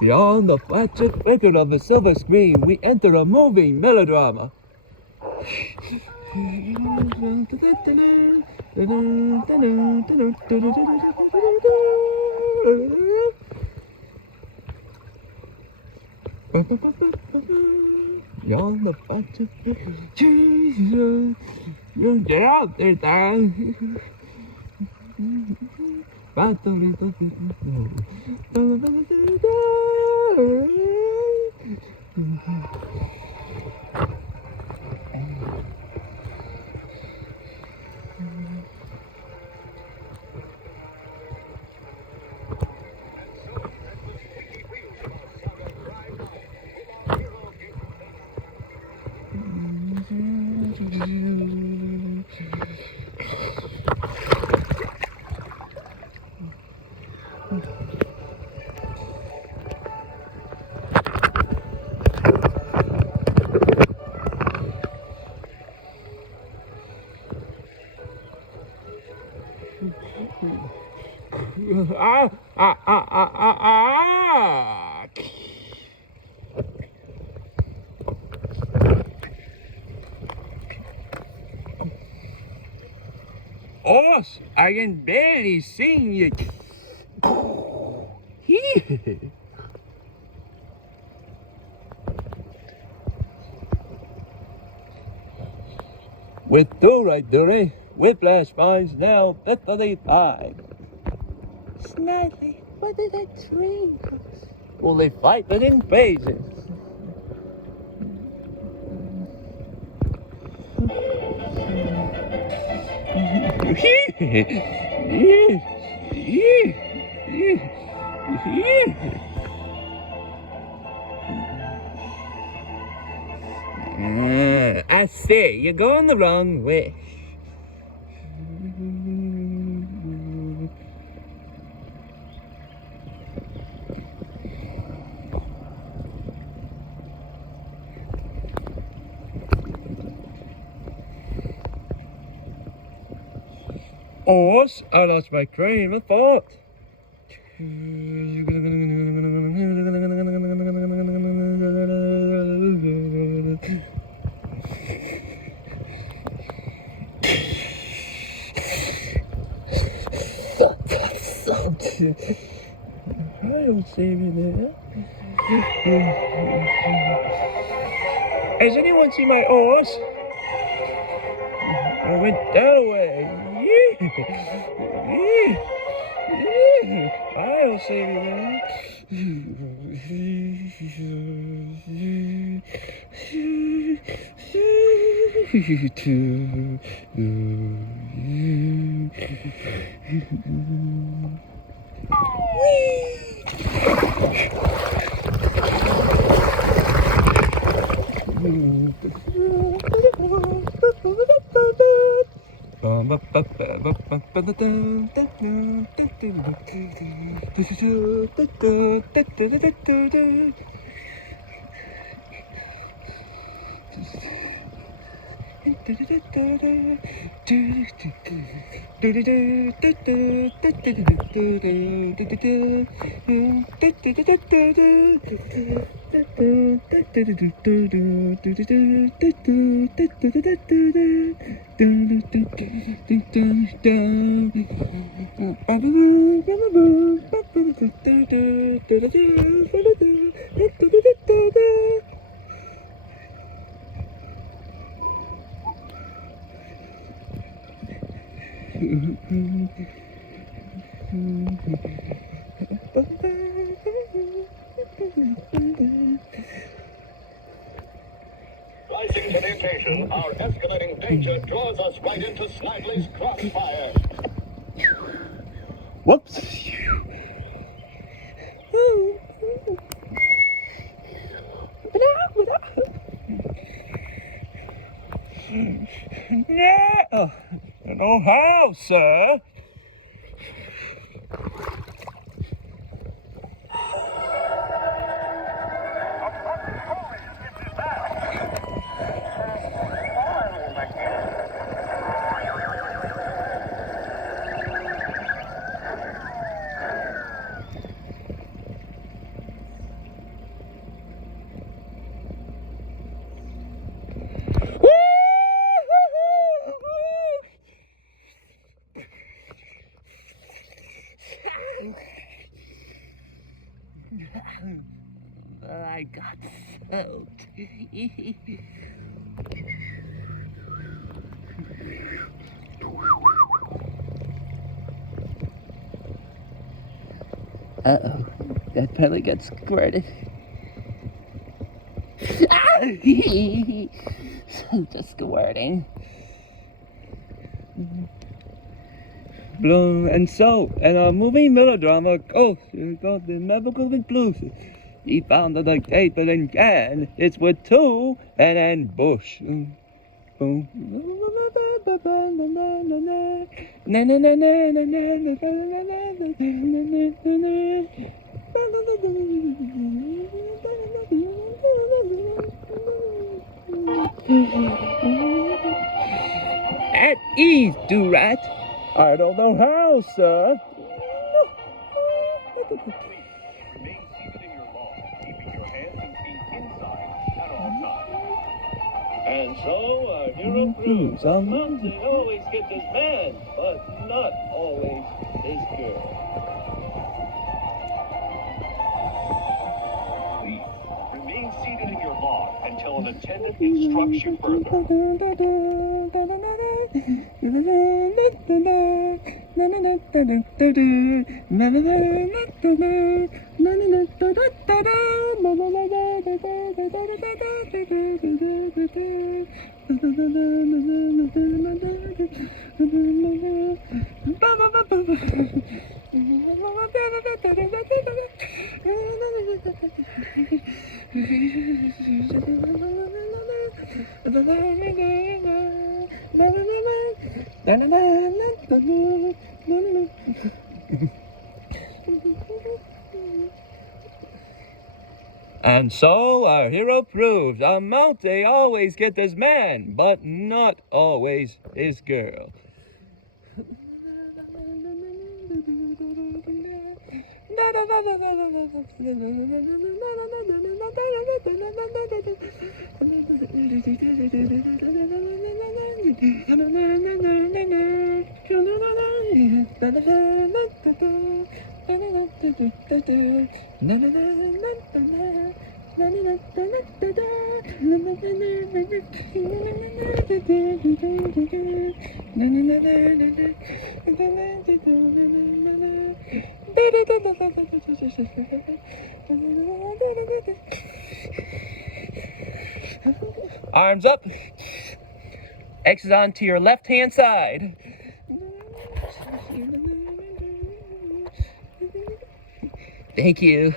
Beyond the flagship flicker of the silver screen, we enter a moving melodrama. Beyond the flagship flicker, Jesus, get out there, Dan. Oss, I can barely sing you. With two right, Dudley. Whiplash finds now 55. Snidely, what did that dream? Well, they fight but in phases. I say, you're going the wrong way. Oh, I lost my train of thought. I'll save you there. Has anyone seen my horse? I went that way. I'll save you there. Rising to the occasion, our escalating danger draws us right into Snidely's crossfire. Whoops. No, no how, sir. I got soaked. Uh-oh, that probably got squirted. So just squirting. And a movie melodrama goes called The Medical Blues. He found the table in can. It's with two and then Bush. At ease, do-rat. I don't know how, sir. Remain seated in your log, keeping your hands and feet inside at all times. And so, our hero proves a mountain always gets his man, but not always his girl. Please, remain seated in your log until an attendant instructs you further. And so our hero proves a Mountie always gets his man, but not always his girl. Arms up. X is on to your left-hand side. Thank you.